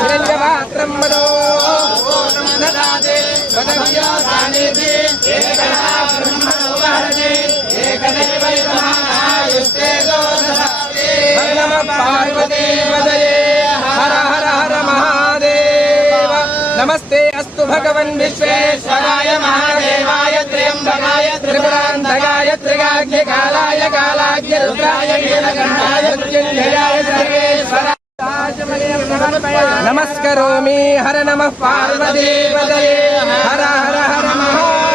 मनो ददाते पदव्यासानिधि एकदा ब्रह्मणोपहरणे एकदैवैतमायुस्ते दोषदाते हर नमः पार्वती पदये हर हर हर महादेव नमस्ते अस्तु भगवन् विश्वेश्वराय महादेवाय त्र्यम्बकाय त्रिपुरान्तकाय त्रिगाग्निकालाय నమస్కరోమి హర నమ పార్వదేవదయే హర హర హర మహాదేవాం.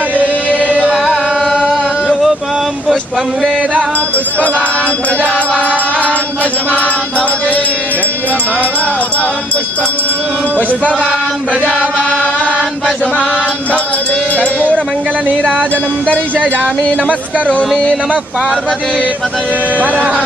పుష్పం వేద పుష్పవాన్ ప్రజావాన్ వశమాన్ భవతే. పుష్పం పుష్పవాన్ ప్రజావాన్ వశమాన్ భవతే. నీరాజనం దర్శయామి నమస్కరోమి నమ పార్వదే హర హర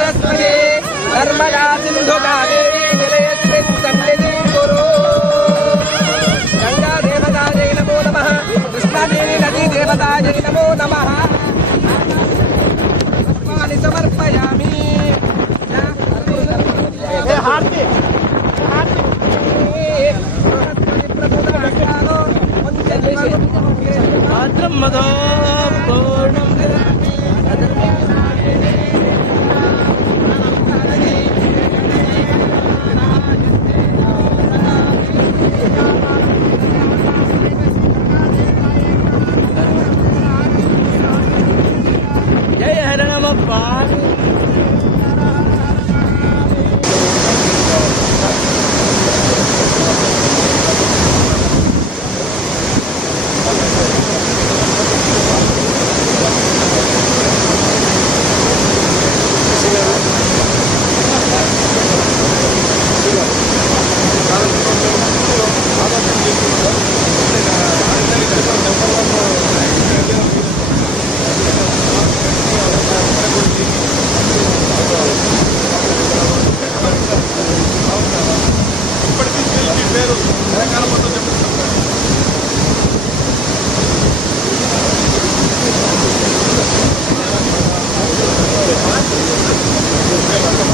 ஆத்மதோ போனம் ஜெய ஹரணமப்பா పేరు రకాల మొత్తం చెప్తున్నాం